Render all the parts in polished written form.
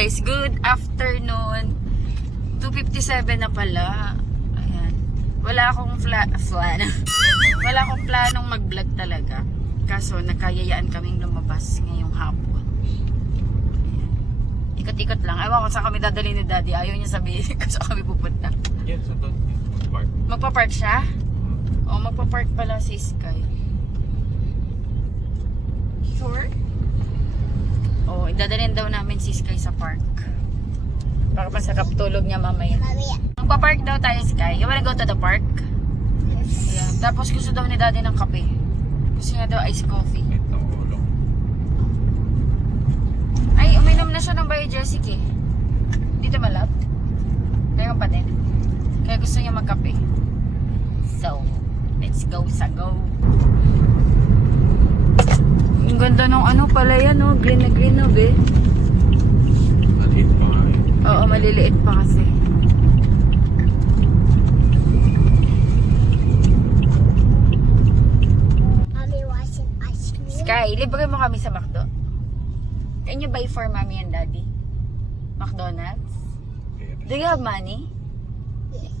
guys, good afternoon. 2:57 na pala. Ayan. Wala akong wala akong planong mag-vlog talaga. Kaso nakayayaan kaming lumabas ngayong hapon. Ayan. Ikot-ikot lang. Ewan ko saan kami dadali ni Daddy. Ayaw niya sabihin kung saan kami pupunta. Yes, sa doon. Magpa-park. Magpa-park siya? O, magpa-park pala si Sky. Sure? O, idadalhin daw namin si Sky sa park. Para masarap tulog niya mamaya. Magpa-park daw tayo, Sky. You wanna go to the park? Yes. Yeah. Tapos gusto daw ni Daddy ng kape. Gusto niya daw iced coffee. Ito, ulo. Ay, uminom na siya ng Bio Jessica eh. Dito malap? Kaya pa din. Kaya gusto niya magkape. So, let's go sa go. Ang ganda ng ano pala yan, oh. Green na green, oh, be. Maliit pa nga eh. Oo, maliliit pa kasi. Mommy wants an ice cream. Sky, libre mo kami sa McDo. Can you buy for mommy and daddy? McDonald's? Do you have money? Yes.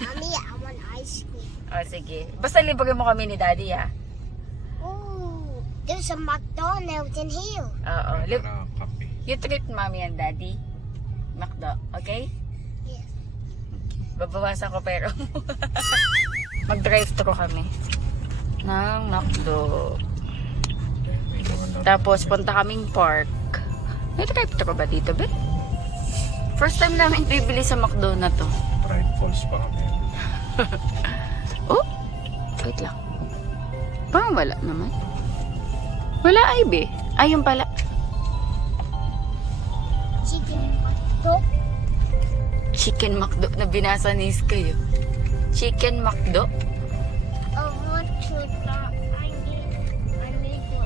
Mommy, I want ice cream. O, sige. Basta libre mo kami ni daddy, ha? Ooh, there's a McDonald's in here. Oo. Para kape. You treat mommy and daddy. McDo, okay? Yes. Babawasan ko pero mag-drive-thru kami ng McDo. Tapos punta kaming park. May drive-thru ba dito, be? First time namin bibili sa McDo na to. Pride Falls pa kami. Oh, wait lang. Parang wala naman. Wala ay, be. Ayun pala. Chicken McDo. Chicken McDo na binasa ni Sky. Chicken McDo? I want to I need to.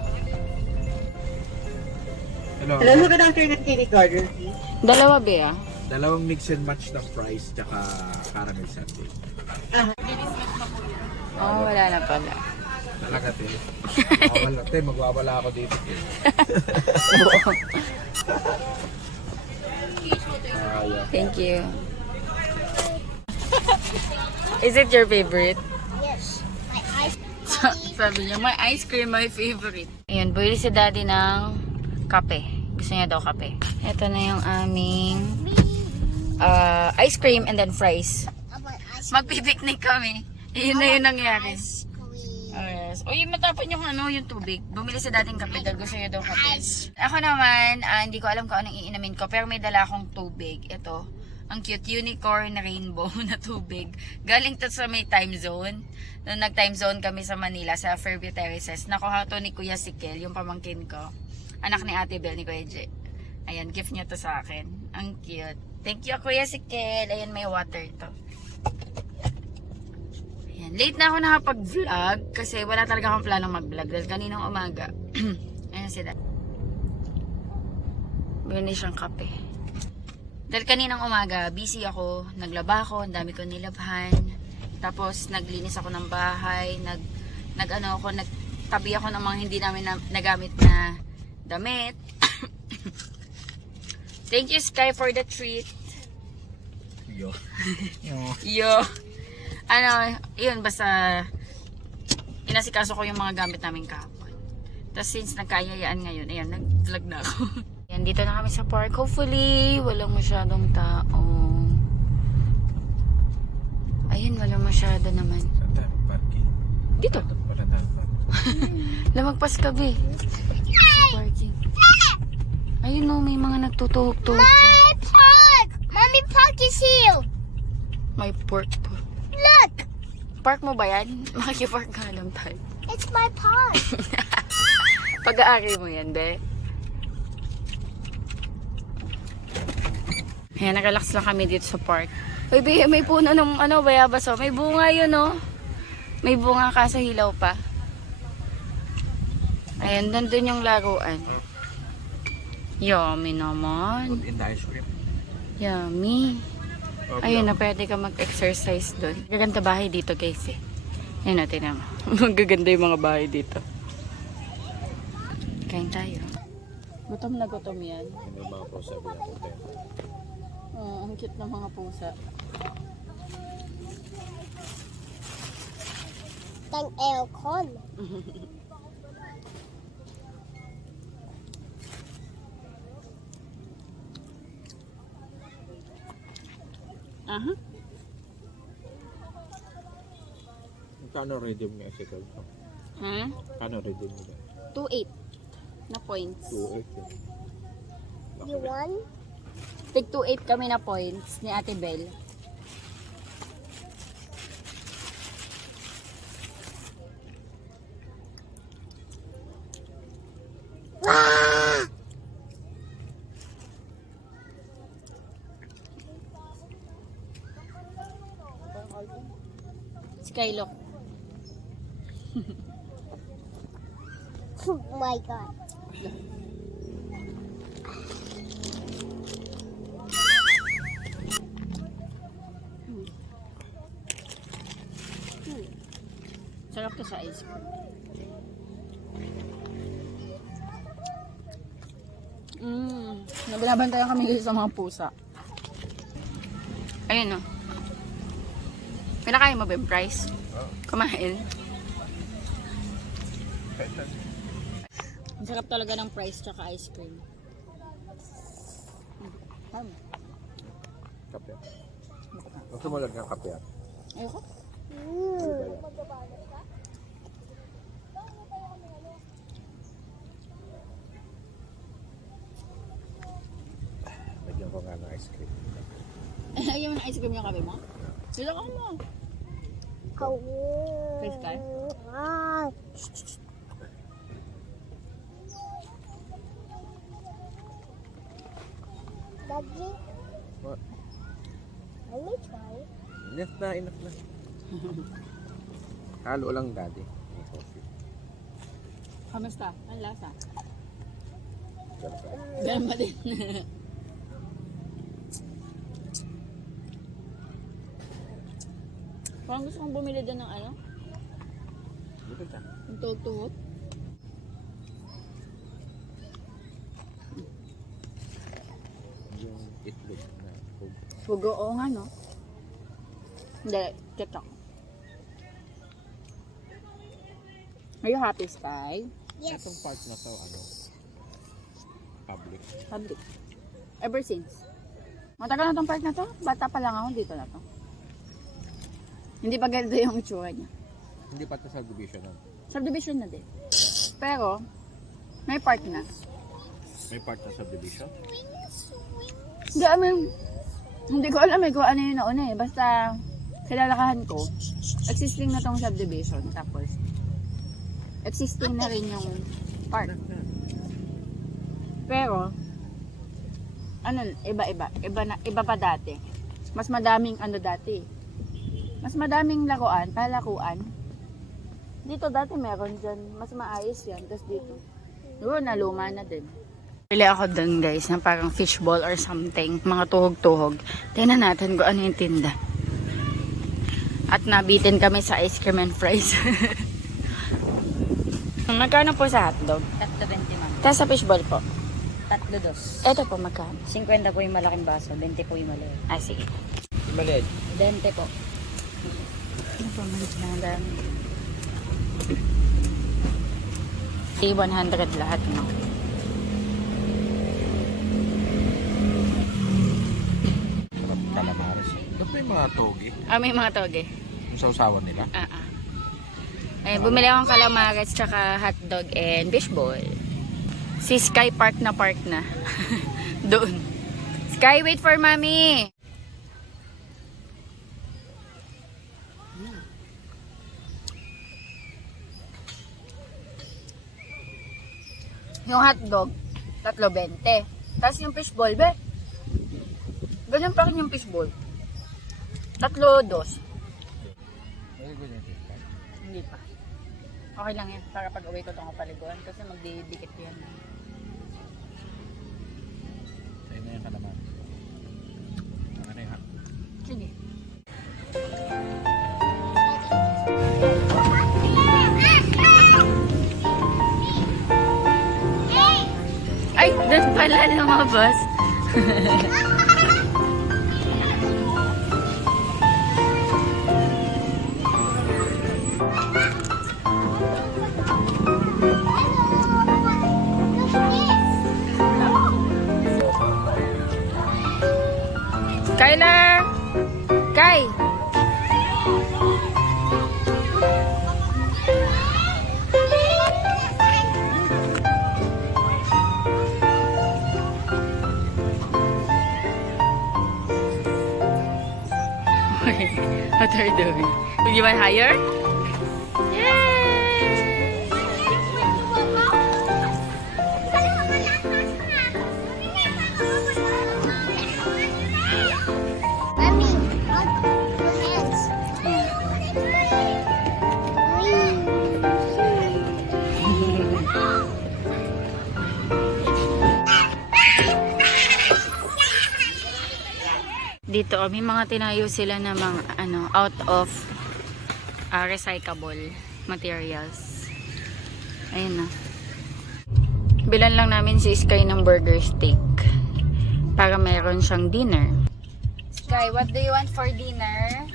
Hello. Hello, magandang afternoon, kindergarten. Dalawa, be, ah. Dalawang mix and match na fries tsaka caramel sundae. Oh, wala na pala. Talaga, te. Wala, te. Magwawala ako dito, te. Yeah. Thank you. Is it your favorite? Yes. My ice Sabi niya, my ice cream, my favorite. Ayun, bumili si Daddy ng kape. Gusto niya daw kape. Ito na yung aming ice cream and then fries. I want ice Magpipiknik kami. Yun na yun nangyari. cream. Oh, yes. O yung matapon yung ano, yung tubig. Bumili si dating kape dahil gusto niya daw kape. Ako naman, hindi ko alam kung anong iinamin ko. Pero may dala akong tubig. Ito. Ang cute unicorn rainbow na tubig. Galing to sa may time zone. Nung nag-time zone kami sa Manila, sa Fairview Terraces. Nakuha to ni Kuya Sikel, yung pamangkin ko. Anak ni Ate Bel, ni Kuya J. Ayan, gift niya to sa akin. Ang cute. Thank you, Kuya Sikel. Ayan, may water to. Ayan, late na ako nakapag-vlog kasi wala talaga akong planong mag-vlog dahil kaninang umaga. Ayan sila. Bigyan siyang kape. Dahil kaninang umaga, busy ako, naglaba ako, ang dami ko nilabhan. Tapos naglinis ako ng bahay, nagtabi ako ng mga hindi namin nagamit na damit. Thank you, Sky, for the treat. Yo. Yo. Ano, yun, basta inasikaso ko yung mga gamit namin kahapon. Tapos since nagkayayaan ngayon, ayan, nag-vlog na ako. Ayan, dito na kami sa park. Hopefully, walang masyadong tao. Ayun, walang masyado naman. Saan tayo parking? Dito. Wala na parking. Lamagpas ka, be. Sa parking. Ayun, no, may mga nagtutuhog-tuhog. My park! Mommy, park is here. May park po. Look, Park mo ba yan? Makipark ka lang tayo. it's my park. Pag-aari mo yan, be. Ayan, nag-relax lang kami dito sa park. Uy, be, may puno ng bayabas, oh. May bunga yun, oh. May bunga kaso hilaw pa. Ayan, nandun yung laruan. Yummy naman. In the ice cream. Yummy. Ayun na, pwede ka mag-exercise doon. Gaganda bahay dito, guys, eh. Ayun natin naman. Magaganda yung mga bahay dito. Kain tayo. Gutom na gutom yan. May mga pusa bilang ito. Ang cute ng mga pusa. Tang aircon. Aha. Kano redeem niya si Carl? Ha? Kano redeem niya? 2.8 na points. 2.8 yun. You want? Tig 2.8 kami na points ni Ate Belle. Skylock. Oh my god. Sarap to sa ice cream. Nabinabantayan kami guys sa mga pusa. Ayun o. Pinakain mo ba yung price? Kumain. Ang sarap talaga ng price tsaka ice cream. Kape. Gusto mo lang ng kape? Ayoko. Lagyan ko nga ng ice cream. Ayaw mo ng ice cream yung kape mo? Sila ka mo. Fresh ka? Daddy, What? let me try. Enough na, enough na. Halo lang daddy. May coffee. Kamusta? Ang lasa? Ganun pa. Ganun ba din? Parang gusto kong bumili din ng ano? Dito siya. Yung tuhot-tuhot. Yung itlog na food. Pugo, oo nga no? Hindi, check. Are you happy, Sky? Yes. Itong part na to, ano? Public. Public. Ever since. Matagal na tong park na to. Bata pa lang ako dito na to. Hindi pa ganito yung itsura niya. Hindi pa to sa division. Subdivision na din. Pero, may park na. May part na subdivision? Hindi ko alam kung ano yung nauna eh. Basta, kilalakahan ko, existing na tong subdivision. Tapos, existing na rin yung park. Pero, iba-iba. Iba pa dati. Mas madaming dati. Mas madaming laruan, palakuan. Dito dati meron dyan. Mas maayos yan. Tapos dito, naluma na din. Pili ako dun guys, na parang fishball or something. Mga tuhog-tuhog. Tingnan natin kung ano yung tinda. At nabitin kami sa ice cream and fries. Magkano po sa hotdog? 3.20 ma'am. Tapos sa fishball po? 3.2. Ito po, magkano? 50 po yung malaking baso, 20 po yung maliit. Ah, sige. Maliit. 20 po. Ano po, magkano? 100 lahat, no? Calamares. Doon may mga togi. May mga toge. Yung sausawan nila. Ay, bumili akong calamares tsaka hotdog and fishball. Si Sky park na. Doon. Sky, wait for mommy! Yung hotdog, 3.20. Tapos yung fishball, be. Ganun pa rin yung fishball. 3.2. Hindi pa. Okay lang yan. Para pag uwi ko itong kapaliguan. Kasi magdidikit yan. Sa'yo na yung kalaman. Ano yun ha? Sige. Ay, Ay, doon pala lumabas. Kyler! Kai! What are you doing? Will you want higher? Yay! Mommy, look, your hands. Dito, may mga tinayo sila na mga out of recyclable materials. Ayun na. Bilan lang namin si Sky ng burger steak para meron siyang dinner. Sky, what do you want for dinner?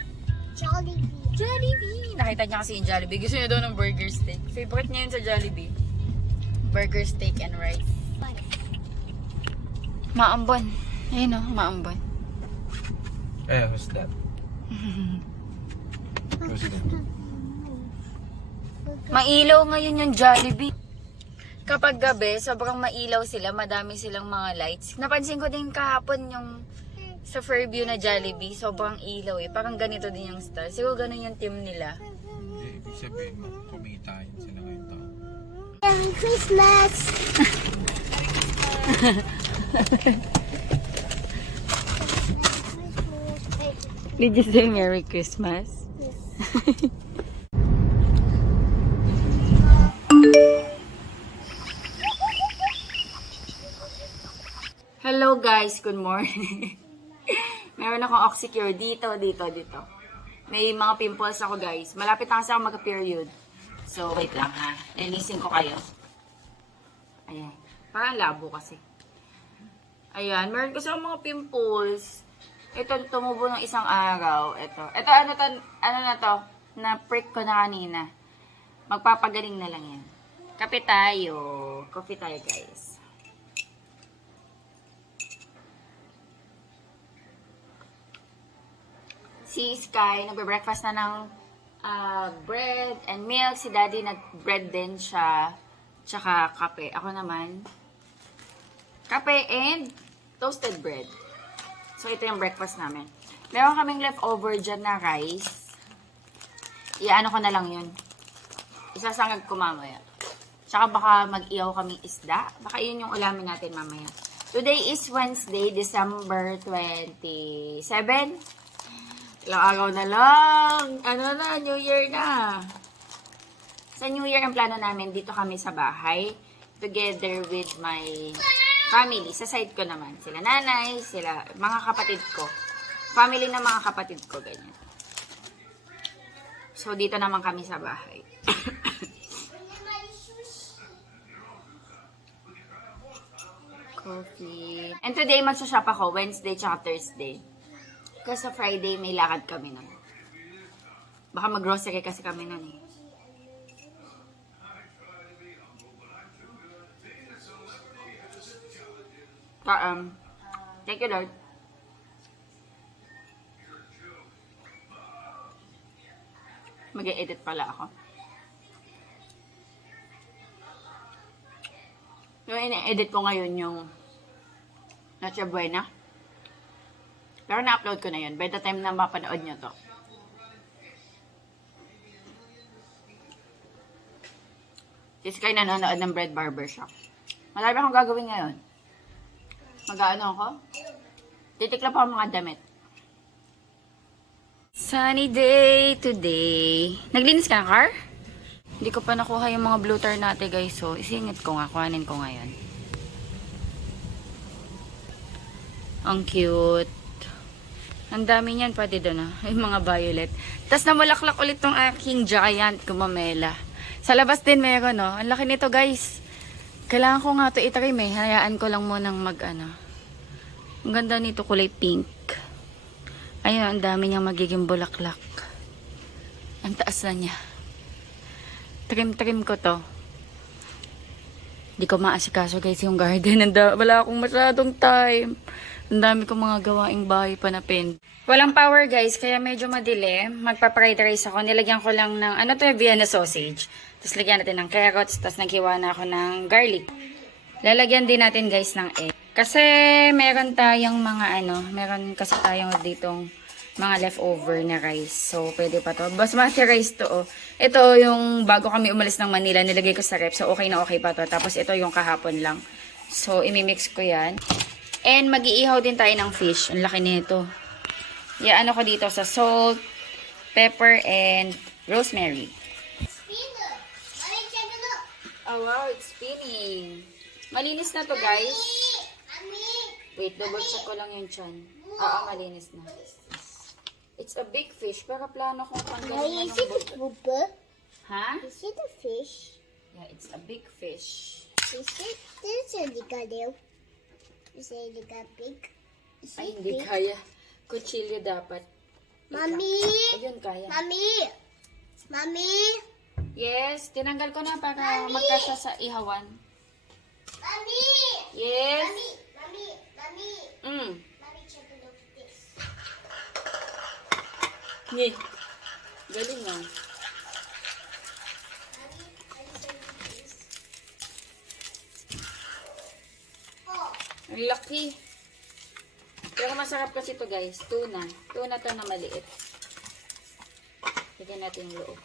Jollibee. Jollibee! Nakita niya kasi yung Jollibee. Gusto niya daw ng burger steak. Favorite niya yun sa Jollibee. Burger steak and rice. Maambon. Ayun o, maambon. Who's that? Who's that? Mailaw ngayon yung Jollibee. Kapag gabi, sobrang mailaw sila. Madami silang mga lights. Napansin ko din kahapon yung sa Fairview na Jollibee. Sobrang ilaw eh. Parang ganito din yung style. Siguro ganun yung team nila. Hindi, ibig sabihin, kumita yun sila ngayon taon. Merry Christmas! Did you say Merry Christmas? Hello guys, good morning. Meron akong Oxycure dito. May mga pimples ako guys. Malapit na kasi ako magka-period. So, wait lang ha. Linisin ko kayo. Ayan. Parang labo kasi. Ayan. Meron kasi akong mga pimples. Ito, tumubo ng isang araw. Ito ano na to? Na-prick ko na kanina. Magpapagaling na lang yan. Kape tayo. Coffee tayo guys. Si Sky, nagbe-breakfast na ng bread and milk. Si Daddy, nag-bread din siya. Tsaka kape. Ako naman, kape and toasted bread. So, ito yung breakfast namin. Meron kaming leftover dyan na rice. Iano ko na lang yun. Isasangag ko mamaya. Tsaka baka mag-iyaw kaming isda. Baka yun yung ulamin natin mamaya. Today is Wednesday, December 27. Ilang araw na lang. Ano na, New Year na. Sa New Year, ang plano namin, dito kami sa bahay. Together with my family. Sa side ko naman. Sila nanay, sila mga kapatid ko. Family ng mga kapatid ko, ganyan. So, dito naman kami sa bahay. Coffee. And today, magsa-shop ako. Wednesday tsaka Thursday. Kasi sa Friday, may lakad kami nun. Baka mag-grocery kasi kami nun eh. Thank you, Lord. Mag-e-edit pala ako. Yung ine-edit ko ngayon yung Noche Buena. Pero na-upload ko na yun. By the time na mapanood nyo to. Kasi kayo nanonood ng Bread Barbershop. Marami akong gagawin ngayon. Mag-ano ako? Titikla pa ang mga damit. Sunny day today. Naglinis ka ng car? Hindi ko pa nakuha yung mga blue tar natin guys. So, isingit ko nga. Kuhanin ko ngayon. Ang cute. Ang dami niyan pati doon yung mga violet. Tapos namulaklak ulit tong aking giant gumamela. Sa labas din meron Ang laki nito guys. Kailangan ko nga ito itrim eh. Hayaan ko lang munang mag ano. Ang ganda nito, kulay pink. Ayun, ang dami niyang magiging bulaklak. Ang taas na niya. Trim-trim ko to. Di ko maasikaso guys yung garden. Wala akong masyadong time. Ang dami kong mga gawaing bahay pa na pin. Walang power guys, kaya medyo madilim. Magpa-fried rice ako. Nilagyan ko lang ng, ano to, Vienna sausage. Tapos lagyan natin ng carrots. Tapos naghiwa na ako ng garlic. Lalagyan din natin guys ng egg. Kasi meron tayong mga meron kasi tayong ditong mga leftover na rice. So, pwede pa to. Basmati rice to, oh. Ito yung bago kami umalis ng Manila, nilagay ko sa rep. So, okay na okay pa to. Tapos, ito yung kahapon lang. So, imimix ko yan. And, mag-iihaw din tayo ng fish. Ang laki nito. Ano ko dito sa salt, pepper, and rosemary. Spinner. Mommy, check it out. Oh, wow. It's spinning. Malinis na to, guys. Mommy. Wait, double check ko lang yung chan. Oo, malinis na. It's a big fish, pero plano kong tanggalin Is na it ng a buto. pooper? Ha? Is it a fish? Yeah, it's a big fish. Is it? This is a ligadeo. Is it a ligapig? Is Ay, it hindi big? kaya. Kutsilyo dapat. Wait lang. Mommy. Ayun, kaya. Mommy. Mommy. Yes, tinanggal ko na para magkasya sa ihawan. Mommy. Yes. Mommy. Mommy. Mommy. Mm. Mommy, check a look at this. Nye. Galing ah. Ang laki. Pero masarap kasi to guys. Tuna. Tuna to na maliit. Lagyan natin yung loob.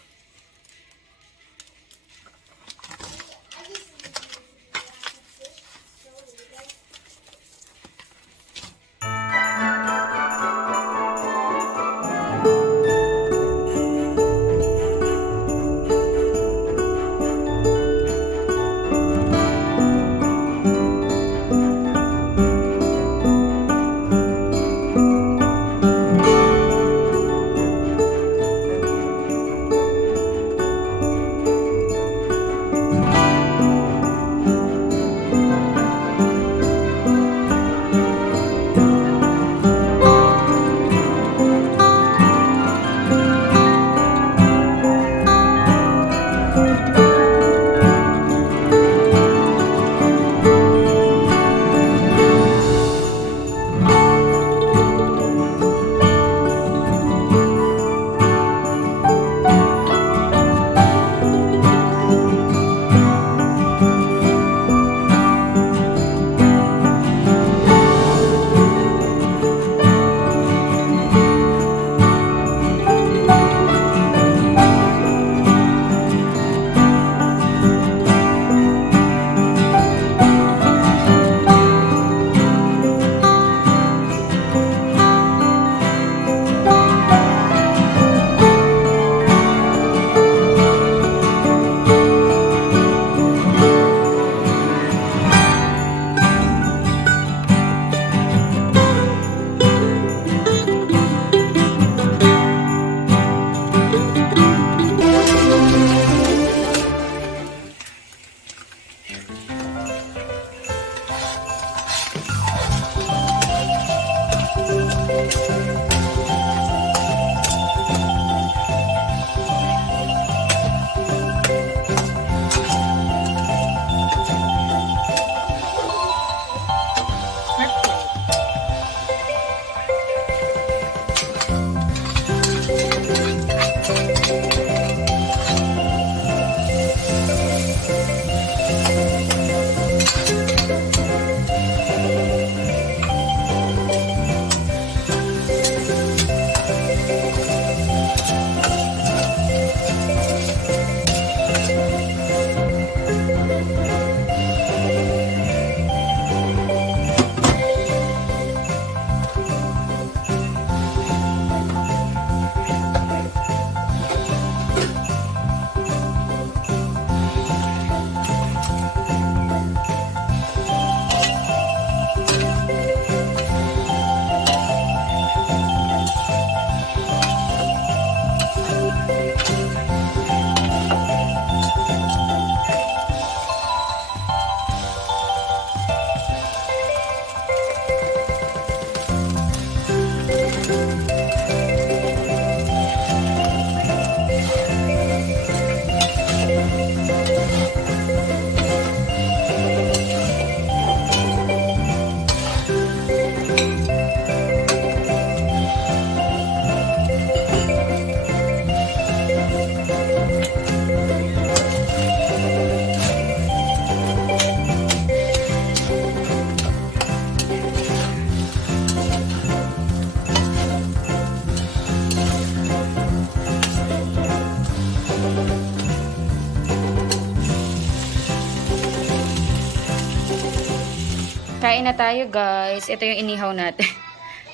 Kain na tayo, guys. Ito yung inihaw natin.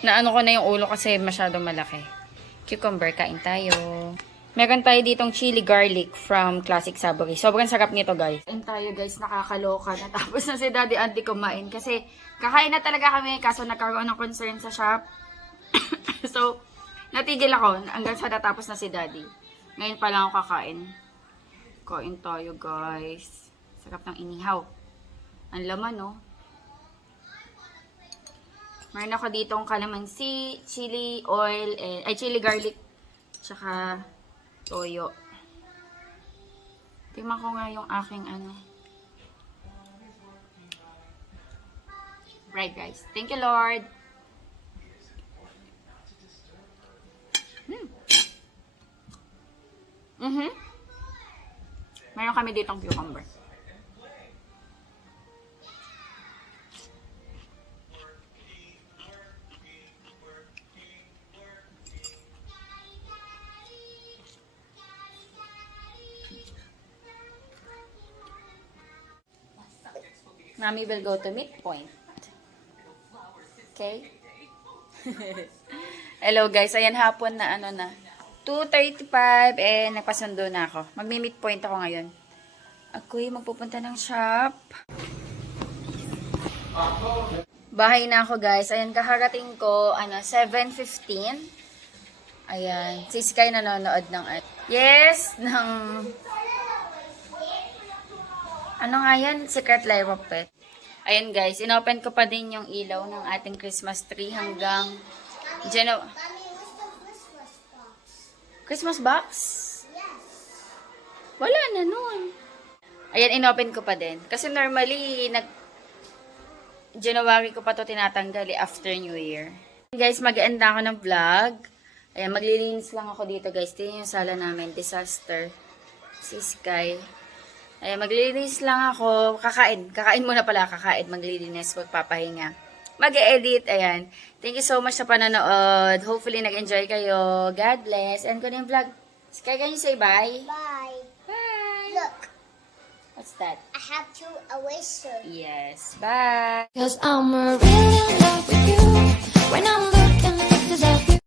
Naano ko na yung ulo kasi masyadong malaki. Cucumber, kain tayo. Meron tayo ditong chili garlic from Classic Savory. Sobrang sarap nito, guys. Kain tayo, guys. Nakakaloka. Natapos na si Daddy Auntie kumain. Kasi kakain na talaga kami. Kaso nagkaroon ng concern sa shop. So, natigil ako hanggang sa natapos na si Daddy. Ngayon pa lang ako kakain. Kain tayo, guys. Sarap ng inihaw. Ang laman, no? Meron ako ditong calamansi, chili oil, chili garlic, tsaka toyo. Tingnan ko nga yung aking Right, guys. Thank you, Lord. Meron kami ditong cucumber. Mami will go to midpoint. Okay? Hello guys, ayan hapon na 2:35 nagpasundo na ako. Magmi-midpoint ako ngayon. Ako'y magpupunta ng shop. Bahay na ako guys. Ayan, kakarating ko 7:15. Ayan, si Sky nanonood ng yes, ng ano nga yan? Secret Life of Pet. Ayan guys, inopen ko pa din yung ilaw ng ating Christmas tree hanggang Mommy, what's the Christmas box? Christmas box? Yes. Wala na nun. Ayan, inopen ko pa din. Kasi normally, January ko pa to tinatanggal after New Year. Guys, mag-end na ako ng vlog. Ayan, maglilinis lang ako dito guys. Tingnan yung sala namin. Disaster. Si Sky. Ayan, maglilinis lang ako. Kakain muna pala. Maglilinis. Magpapahinga. Mag-edit. Ayan. Thank you so much sa panonood. Hopefully, nag-enjoy kayo. God bless. And ko na yung vlog. Sky, can you say bye? Bye. Bye. Look, What's that? I have two erasers. Yes. Bye. Cause I'm really in love with you. When I'm looking at pictures of you.